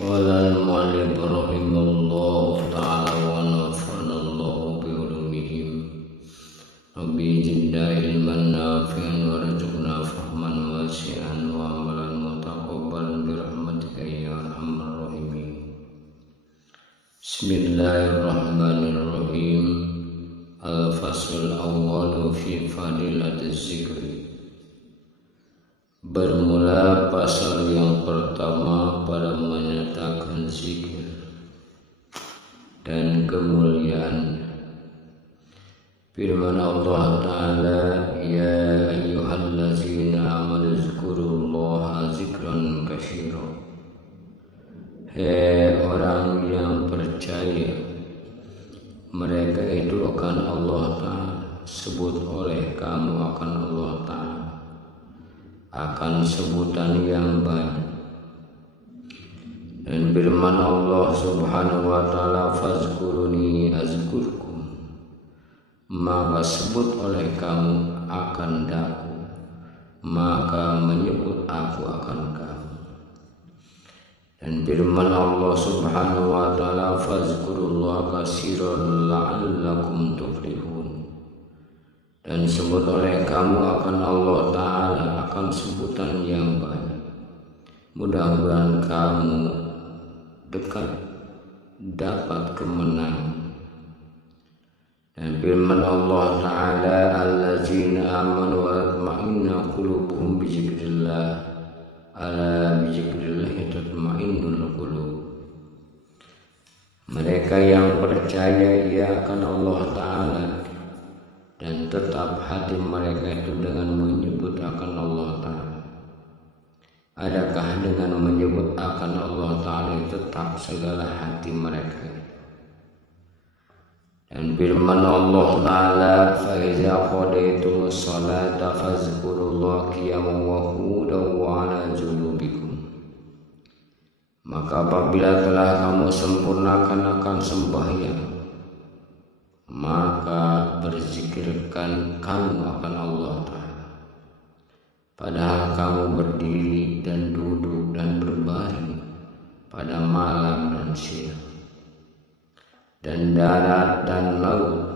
Qala al-mu'allif rahimahullahu ta'ala wa nafa'ana Allahu bi ulumihim. Rabbi zidna ilman nafi'an warzuqna fahman wasi'an wa amalan mutaqabbalan bi rahmatika ya arhamar rahimin. Bismillahirrahmanirrahim. Al-faslul awwal fi fadilatiz zikri. Bermula pasal yang pertama pada menyatakan zikir dan kemuliaan. Firman Allah Ta'ala, ya ayyuhallazina amanu zkurullaha zikran katsira. Hei orang yang percaya, mereka itu akan Allah Ta'ala, sebut oleh kamu akan Allah Ta'ala, akan sebutan yang banyak. Dan firman Allah Subhanahu wa Ta'ala, fazkuruni azkurkum, maka sebut oleh kamu akan daku, maka menyebut aku akan kamu. Dan firman Allah Subhanahu wa Ta'ala, fazkurullaha katsiran la'allakum tuflihun. Dan sebut oleh kamu akan Allah Ta'ala, akan sebutan yang banyak. Mudah-mudahan kamu dekat dapat kemenangan. Dan firman Allah Ta'ala, allazina amanu wa tatma'innu qulubuhum bi dzikrillah, ala bi dzikrillah tatma'innul qulub. Mereka yang percaya ia akan Allah Ta'ala, dan tetap hati mereka itu dengan menyebut akan Allah Ta'ala. Adakah dengan menyebut akan Allah Ta'ala tetap segala hati mereka? Dan firman Allah Ta'ala, فَإِذَا قَضَيْتُمُ الصَّلَاةَ فَاذْكُرُوا اللَّهَ قِيَامًا وَقُعُودًا وَعَلَى جُنُوبِكُمْ. Maka apabila telah kamu sempurnakan akan sembahyang, maka berzikirkan kamu akan Allah Ta'ala, padahal kamu berdiri dan duduk dan berbaring pada malam dan siang, dan darat dan laut,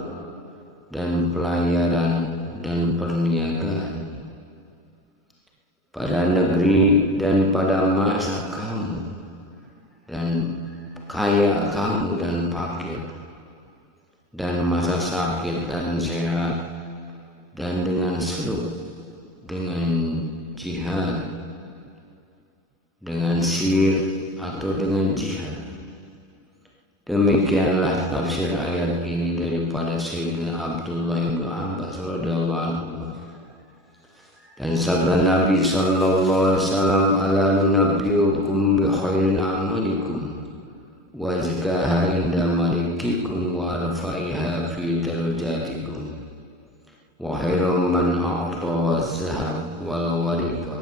dan pelayaran dan perniagaan, pada negeri dan pada masa kamu, dan kaya kamu dan fakir, dan masa sakit dan sehat, dan dengan suluk, dengan jihad, dengan sir atau dengan jihad. Demikianlah tafsir ayat ini daripada Sayyidina Abdullah bin Abbas radhiyallahu anhu. Dan sabda Nabi sallallahu alaihi wasallam, ala nunabbiukum bi khairin a'malikum wa zakaha inda malikikum wa arfa'iha fi darajatikum wa khairum man a'ta az-zahab wal warqa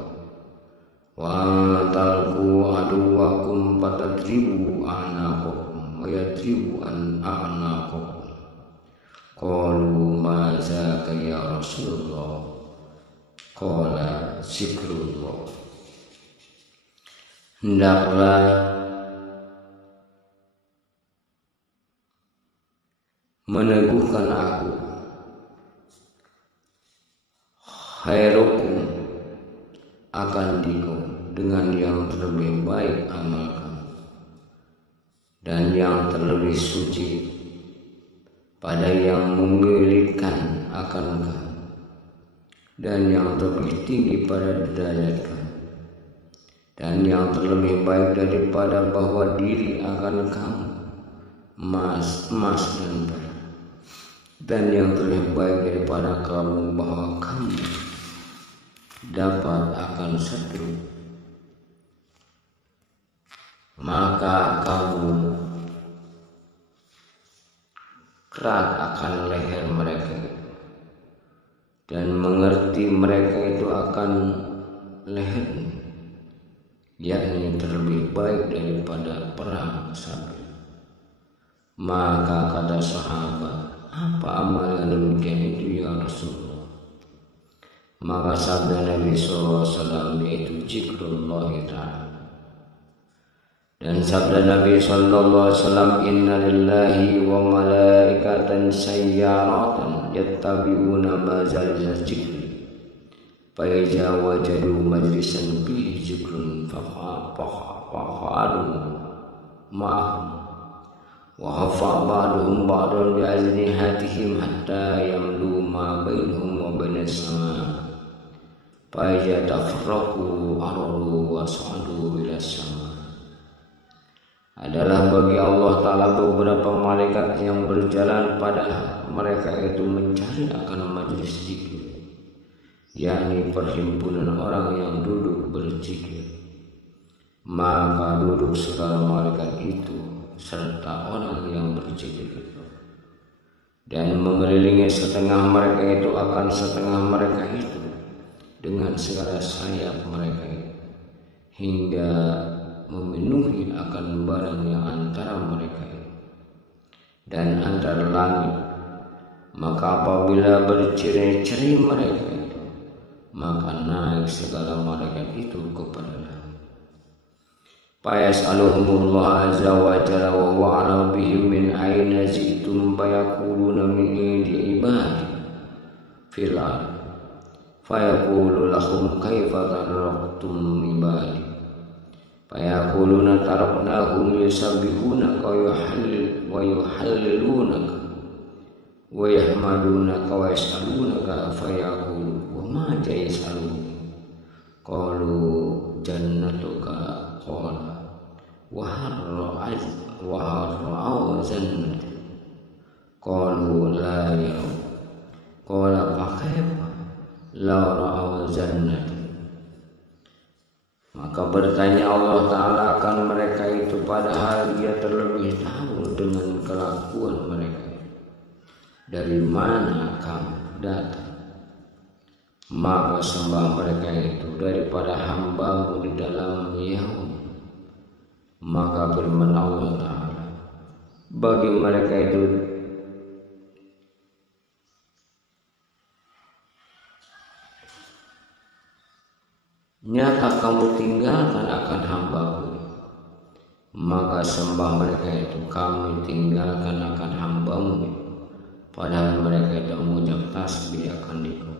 wa talqu aduwakum fatadribu a'naqakum wa yadribu an a'naqakum. Qalu ma zaka ya Rasulullah? Qala zikrullah. Hendaklah meneguhkan aku, khairukum akan dikum, dengan yang terlebih baik amal kamu, dan yang terlebih suci pada yang memilihkan akan kamu, dan yang terlebih tinggi pada derajat kamu, dan yang terlebih baik daripada bahwa diri akan kamu, emas dan perak, dan yang terlebih baik daripada kamu bahwa kamu dapat akan seteru, maka kamu kerat akan leher mereka, dan mengerti mereka itu akan leher, yakni terlebih baik daripada perang sabit. Maka kata sahabat, apa amal yang demikian itu ya Rasulullah? Maka sabda Nabi SAW, yaitu zikrullah Ta'ala. Dan sabda Nabi sallallahu alaihi wasallam, inna lillahi wa malaikatan sayyaratan yattabi'una ma zalza zikri fa idza wajadu majlisan bihi zikrun faqa'adu ma'ahum wa hafa ba'duhum ba'dan bi ajnihatihim hatta yamlu ma bainahum wa bainas sama fa idza tafarraqu aradu wa sa'adu ila sama. Adalah bagi Allah Ta'ala beberapa malaikat yang berjalan pada mereka itu mencari akan majelis zikir, yakni perhimpunan orang yang duduk berzikir. Maka duduk segala malaikat itu serta orang yang berzikir itu, dan mengelilingi setengah mereka itu akan setengah mereka itu dengan segala sayap mereka itu, hingga memenuhi akan barang yang antara mereka dan antara langit. Maka apabila berciri-ciri mereka itu, maka naik segala malaikat itu kepada langit. Fayas'aluhumullah azza wa jalla wa wa'ala bihim min aina ji'tum fayaquluna min indi ibadi fil ard fayaqulu lahum kaifa taraktum ibadi fayaquluna taraknahum yusabbihunaka wa yuhallilunaka wa yahmadunaka wa yas'alunaka fayaqulu wa ma yasalun qalu jannatuka qala wa harra'u jannat qalu la ya qala fa kaifa la ra'u jannat. Maka bertanya Allah Ta'ala akan mereka itu, padahal Dia terlebih tahu dengan kelakuan mereka. Dari mana kamu datang? Maka sembah mereka itu daripada hamba-Mu di dalam yaum. Maka firman Allah Ta'ala bagi mereka itu, nyata kamu tinggalkan akan hamba-Ku. Maka sembah mereka itu, kami tinggalkan akan hamba-Mu, padahal mereka itu mengucap tasbih akan Dikau,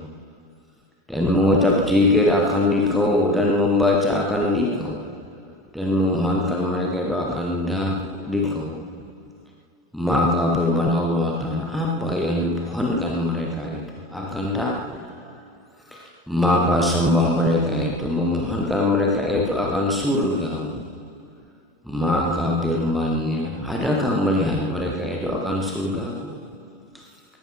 dan mengucap zikir akan Dikau, dan membaca akan Dikau, dan memohonkan mereka itu akan Dikau. Maka firman Allah Ta'ala, apa yang dipohonkan mereka itu akan dapat. Maka sembah mereka itu memohonkan mereka itu akan surga. Maka firman-Nya, adakah melihat mereka itu akan surga?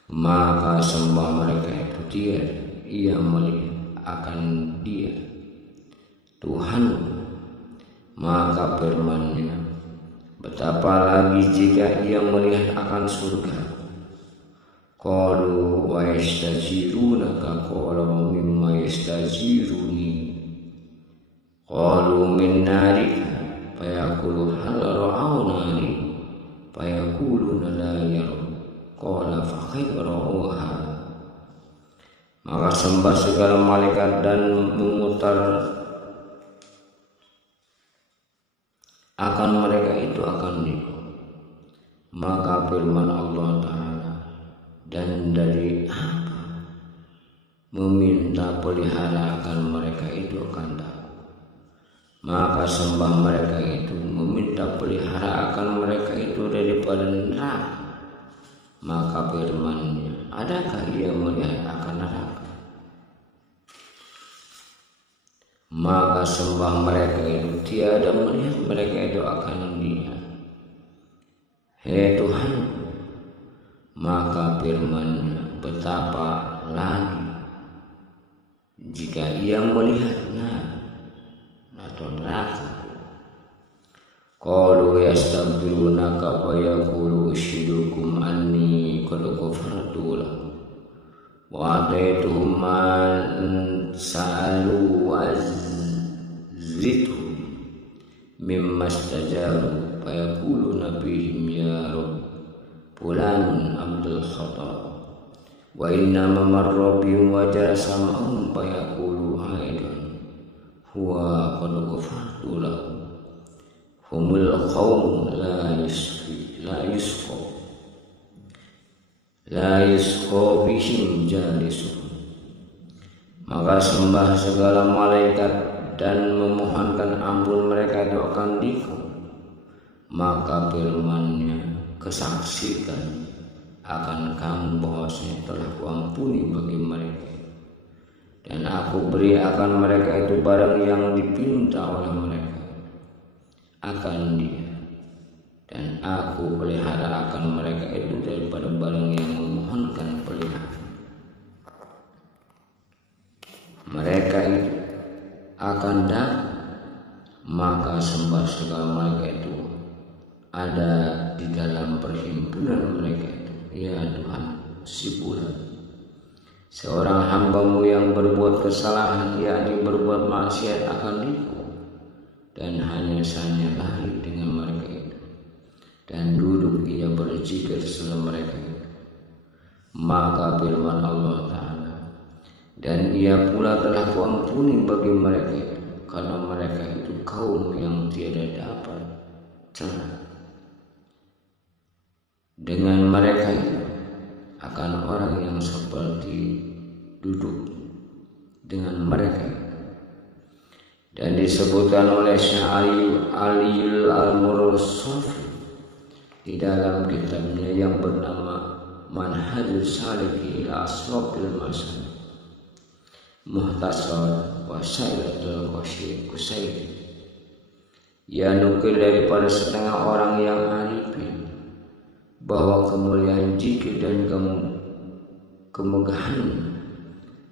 Maka sembah mereka itu, tiada, ia melihat akan Dia Tuhan. Maka firman-Nya, betapa lagi jika ia melihat akan surga. Qalu wa yastazirunaka qala mimma yastaziruni qalu min narika fayaqulu hal ra'awnani fayaquluna la yara qala fa kaifa ra'uha. Maka sembah segala malaikat dan memutar akan mereka itu akan Dikau. Maka firman Allah Ta'ala, dan dari apa meminta pelihara akan mereka itu akan tahu. Maka sembah mereka itu meminta pelihara akan mereka itu daripada neraka. Maka firman-Nya, adakah ia melihat akan neraka? Maka sembah mereka itu, tiada melihat mereka itu akan Dia. Hei Tuhan. Maka firman-Nya, betapa lagi jika ia melihatnya atau neraka. Qalu yastabdilunaka wa yaqulu ushidukum anni qad ghafartu lahum wa ataituhum man sa'alu wa zidhum mimma istajabu fa yaquluna bihim ya Rabb fulan Abdul Khattab wa inna mamarra bihim wa jasamahum fa yaqulu aidan huwa qad ghafartu lahum humul qaum la yusqa bihim jalisuhum. Maka sembah segala malaikat dan memohonkan ampun mereka itu akan dikau. Maka firman-Nya, kesaksikan akan kamu bahwasanya telah kuampuni bagi mereka, dan aku beri akan mereka itu barang yang dipinta oleh mereka akan dia, dan aku pelihara akan mereka itu daripada barang yang memohonkan peliharaan. Mereka itu akan dapat, maka sembah segala mereka itu ada di dalam perhimpunan mereka itu. Ya Tuhan, si bulan, seorang hamba-Mu yang berbuat kesalahan, yakni berbuat maksiat akan dihukum, dan hanya saja lari dengan mereka itu, dan duduk ia berzikir setelah mereka itu. Maka firman Allah Ta'ala, dan ia pula telah kuampuni bagi mereka itu, karena mereka itu kaum yang tiada dapat celah. Dengan mereka itu akan orang yang seperti duduk dengan mereka. Dan disebutkan oleh Syekh Aliul Al-Mursafi di dalam kitabnya yang bernama Manhajus Saliki ila Asrobil Masal Muhtasar Wasailatul Qusayri, ia nukil daripada setengah orang yang arifin bahwa kemuliaan zikir dan kemegahan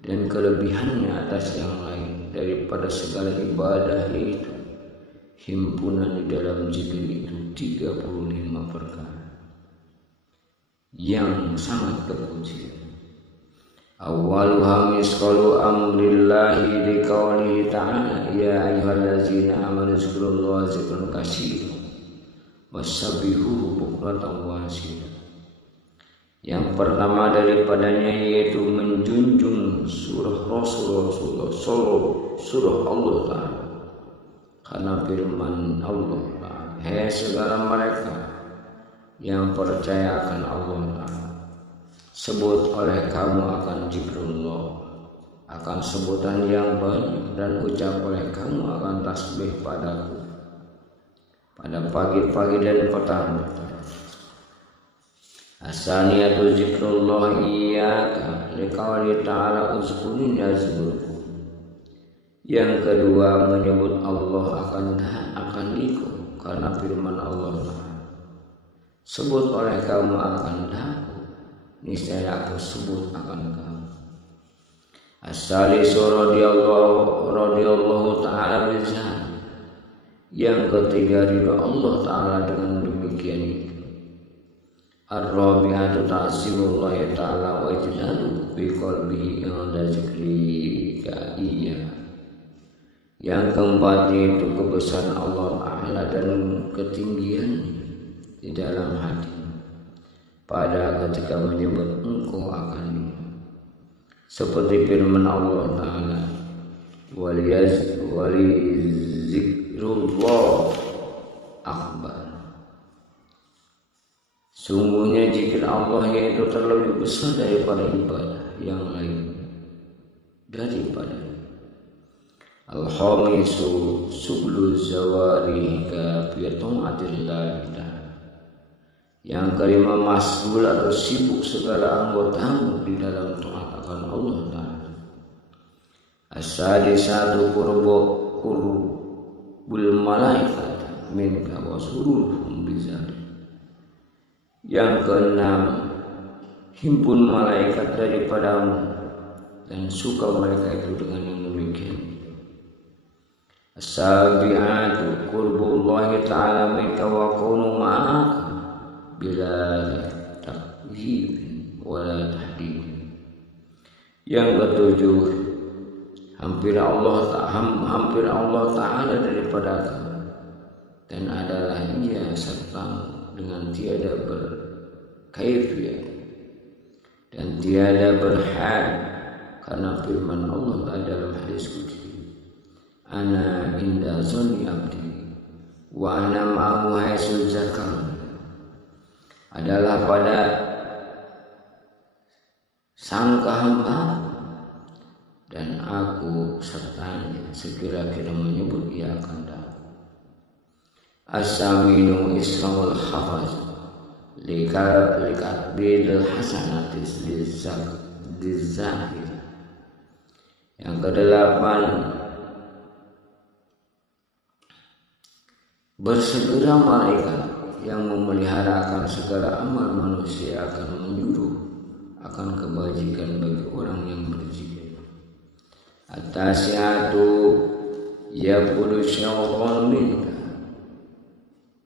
dan kelebihannya atas yang lain daripada segala ibadah, yaitu himpunan di dalam zikir itu 35 perkara yang sangat terpuji. Awwaluha misqalu amrillahi liqaulihi ta'ala ya ayyuhallazina amanu zkurullaha zikran katsiran wasabbihuhu bukratan wa asila. Yang pertama daripadanya yaitu menjunjung surah Rasulullah surah Allah Ta'ala, karena firman Allah Ta'ala, hai segala mereka yang percaya akan Allah Ta'ala, sebut oleh kamu akan zikrullah, akan sebutan yang banyak, dan ucap oleh kamu akan tasbih padaku pada pagi-pagi dan petang. Asaniyatu zikrullah iyyaka liqauli ta'ala uzkurni yazkurku. Yang kedua menyebut Allah akan ikut, karena firman Allah Ta'ala, sebut oleh kamu akan daku, niscaya aku sebut akan kamu. As-salisu radhiyallahu ta'ala bizalik. Yang ketiga ridha Allah Ta'ala dengan demikian itu. Ar-rabi'atu ta'zimullah Ta'ala wa ijlalu bi qalbihi inda zikrika iya. Yang keempat yaitu kebesaran Allah Ta'ala dan ketinggian di dalam hati pada ketika menyebut engkau akan dia. Seperti firman Allah Ta'ala, wali zikrullah akbar. Sungguhnya zikir Allah yaitu terlebih besar daripada ibadah yang lain daripada. Al-khamisu sublu zawarika fi ta'atillah. Yang kelima masbul atau sibuk segala anggotamu di dalam taat akan Allah Ta'ala. As-sadisatu qurbul malaikat minka wa suruhum bizalik. Yang keenam himpun malaikat daripadamu dan suka mereka itu dengan yang demikian. As-sabi'atu qurbullahi ta'ala minka wa kunu ma'aka bila takhif wala tahdid. Yang ketujuh hampir Allah Ta'ala daripada kamu, dan adalah ia serta dengan tiada berkaifiyah dan tiada berhad, karena firman Allah dalam hadis qudsi, ana inda zanni abdi wa ana ma'ahu haitsu zakar, adalah pada sangka hamba dan aku sertanya sekira-kira menyebut ia akan datang. As-saminu ismul hafaz likat bil hasanatis dizakir. Yang kedelapan, bersegera malaikat yang memeliharakan segala amal manusia akan menyuruh akan kebajikan bagi orang yang berzikir. At-tasi'atu yaqulu syaitan minka,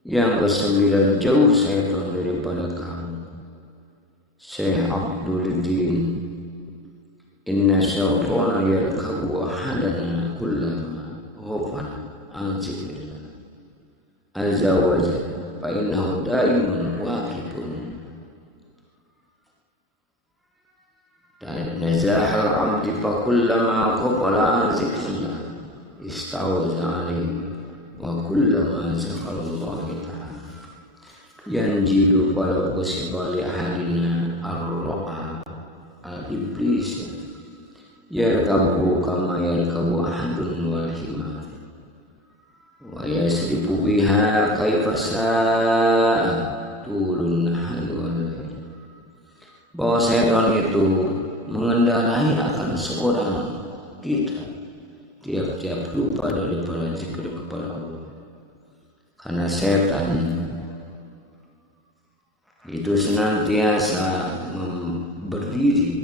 yang ke-9 jauh syaitan daripada kamu. Syekh Abduluddin, inna syaitana yarkabu ahadana kullama ghafala an zikrillah azza wa jalla fa innahu daimun waqifun nazahal abdi fa kullama ghafala an zikrillah istawza alaihi wa kullama zakarallahi ta'ala yanjilu pada kusibali ahadina ar-ra'a al-iblis yarkabu kama yarkabu ahadun wal himar wa yasrifu biha kaifasa'a turun nahal wal lail. Bahwa setan itu mengendarai akan seorang kita tiap-tiap lupa daripada zikir kepada Allah, karena setan itu senantiasa berdiri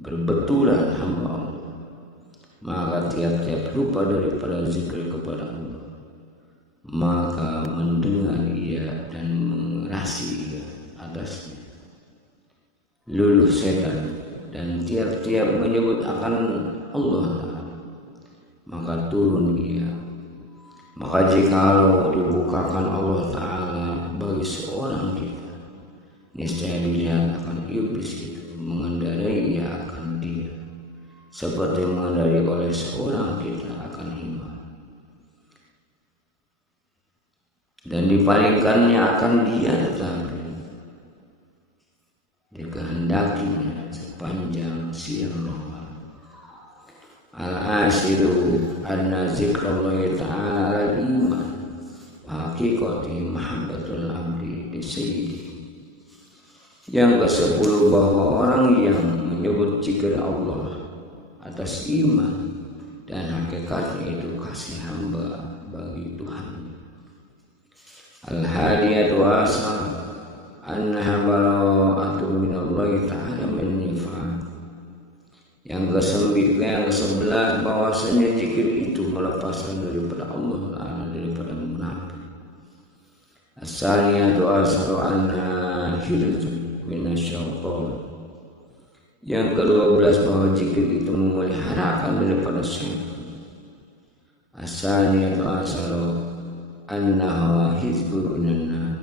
berbetulan hamba Allah, maka tiap-tiap lupa daripada zikir kepada Allah, maka mendengar ia dan mengerasi ia atasnya luluh setan, dan tiap-tiap menyebut akan Allah, maka turun ia. Maka jikalau dibukakan Allah Ta'ala bagi seorang kita, niscaya dilihat akan iblis itu mengendarai ia akan dia, seperti mengendarai oleh seorang kita akan hima, dan dipalingkannya akan dia, tetapi dikehendakinya sepanjang siang malam. Al-asiru anna zikrallahi ta'ala al-iman wa haqiqati mahabbatul abdi li sayyidi. Yang ke-10, bahwa orang yang menyebut zikir Allah atas iman dan hakikatnya itu kasih hamba bagi Tuhan. Al-hadiyatu asar annaha bara'atu minallahi ta'ala min nifaq. Yang ke-11, bahwasanya zikir itu melepaskan daripada Allah Ta'ala, daripada munafik. As-saniyatu asar anna hirzu minasyaitan. Yang ke-12, bahwa zikir itu memeliharakan daripada syaitan. As-saniyatu asar annahu hizbun minan.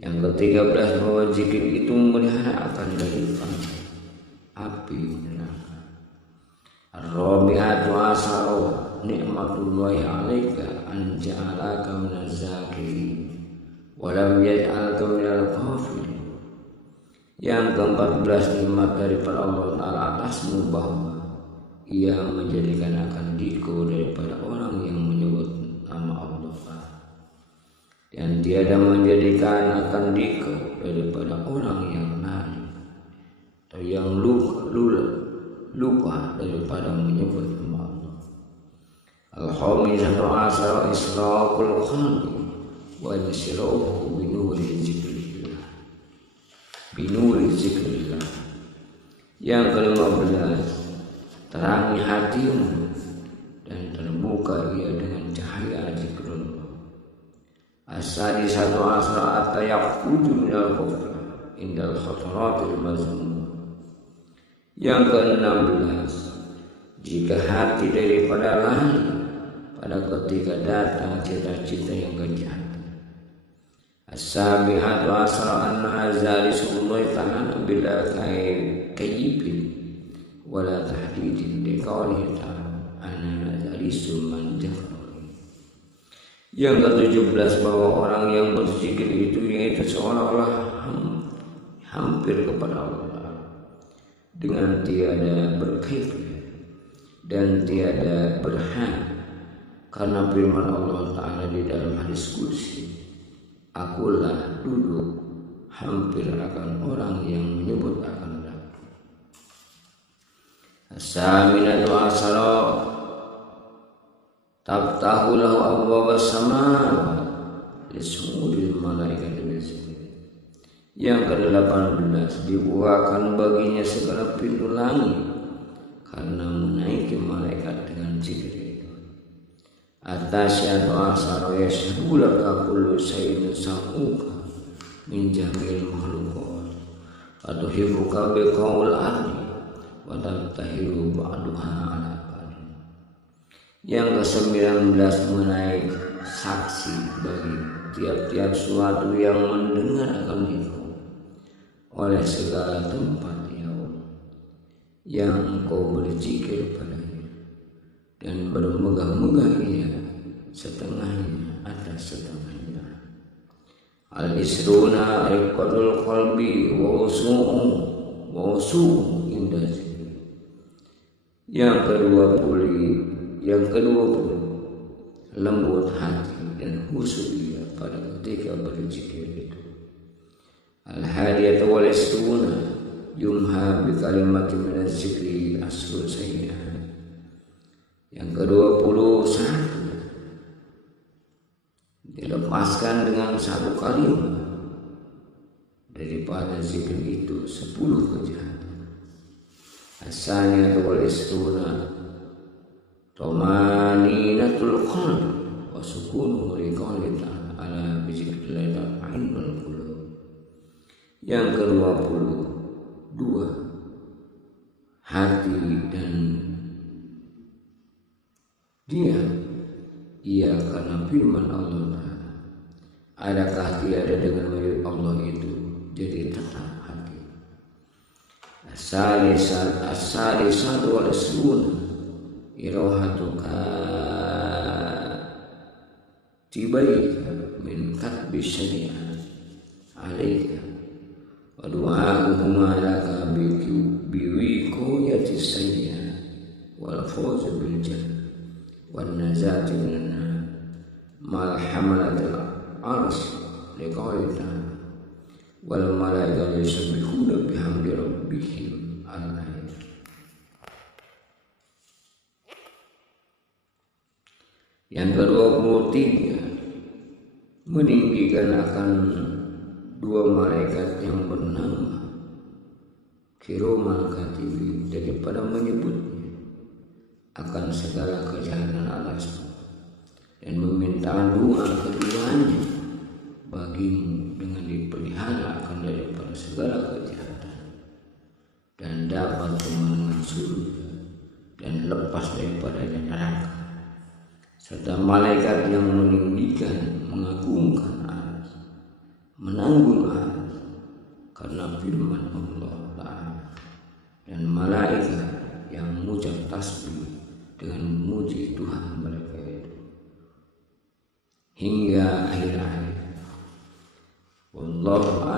Yang ke-13, bahwa zikir itu memeliharakan daripada api neraka. Ar-rabi'atu asar nikmatullahi 'alaika an ja'alaka minaz zakirin wa lam yaj'alka minal ghafilin. Yang ke-14, nikmat daripada Allah Ta'ala atasmu, bahwa ia menjadikan akan diko daripada orang yang menyebut nama Allah Ta'ala, dan tiada menjadikan akan diko daripada orang yang lari atau yang lupa daripada menyebut nama Allah. Al-khamisatu asar israqul qalbi wa yasruhu binuri zikrillah. Yang ke-15, terangi hatimu dan terbuka ia dengan cahaya zikrullah. As-sadisatu asar at-tayaqqudu minal kufr indal khataratil mazmum. Yang ke-16, jika hati daripada lari pada ketika datang cita-cita yang kejahatan. As-sabi'atu asar anna azali sullahi ta'ala bila kayyibin wala tahdidin liqawlihi ta'ala anna azali summan jahrul. Yang ke-17 bahwa orang yang berzikir itu yaitu seolah-olah hampir kepada Allah dengan tiada berkaitan dan tiada berhad, karena firman Allah Ta'ala di dalam hadis qudsi, akulah duduk hampir akan orang yang menyebut akan Allah. As-saminatu asyara taftahu lahu abwaabas samaa lisumudil malaikati bizikri. Yang ke-18 dibukakan baginya segala pintu langit karena menaiki malaikat dengan zikir itu. Atasyadu asyara yashhadu laka kullu syai'in sa'uka min jamil makhluqat atuhibuka biqaul ardi wa tantahiru ba'duha ala ba'di. Yang ke-19 mengenai saksi bagi tiap-tiap suatu yang mendengar akan itu oleh segala tempat ya Allah, yang engkau berzikir padanya dan bermegah-megah ia setengahnya atas setengahnya. Al-isruna riqadul qalbi wa usu'u inda zikri. Yang ke-20 lembut hati dan khusyuk ia pada ketika berzikir itu. Al-hadiyatu wal isruna yumha bi kalimati min az-zikri aslu sayyi'ah. Yang ke-21 dilepaskan dengan satu kalimat daripada zikir itu 10 kejahatan. As-saniyatu wal isruna tamaninatul qalbi wa sukunu liqauli ta'ala ala bizikrillah ta'inul qulub. Yang ke-22 hati dan dia ia karena firman Allah Ta'ala. Adakah tiada dengan milik Allah itu jadi tetap hati. As-salisatu wal isruna irahatuka tibaika min katbi syari'ah alaika wa du'a'uhuma laka biwiqayati sayyi'ah wal fawz bil jannah wan nazati minan nar mal hamalatil arsy liqaita wal malaikatu yusabbihuna bihamdi rabbihim al-ayat. Yang ke-23 meninggikan akan 2 malaikat yang bernama Kiromal Katibin daripada menyebutnya akan segala kejahatan atasmu dan meminta doa keduanya bagimu dengan dipelihara akan daripada segala kejahatan dan dapat kemenangan surga dan lepas daripada neraka, serta malaikat yang meninggikan mengagungkan aras, menanggung aras karena firman Allah Ta'ala, dan malaikat yang mengucap tasbih dengan memuji Tuhan mereka itu hingga akhir hayat. Wallahu